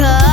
club.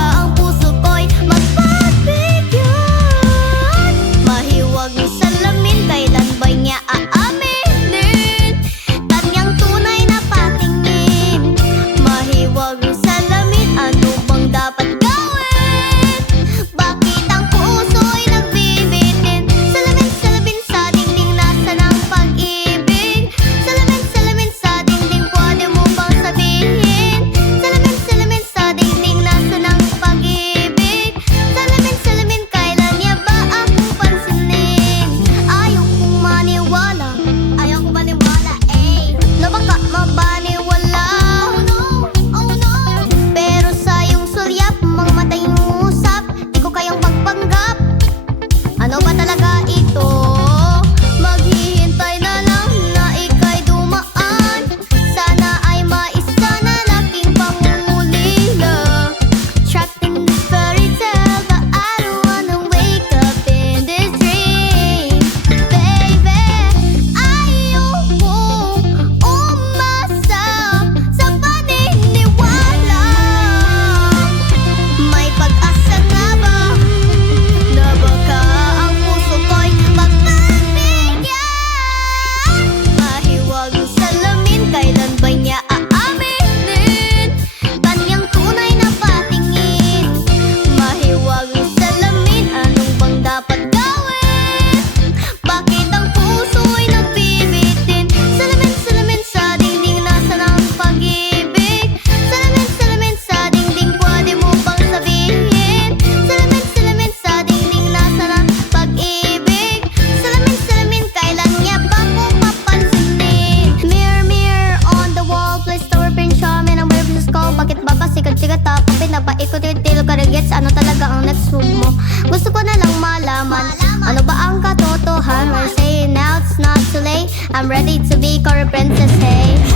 Malaman Ano ba ang katotohanan? Say it now, it's not too late. I'm ready to be core princess, hey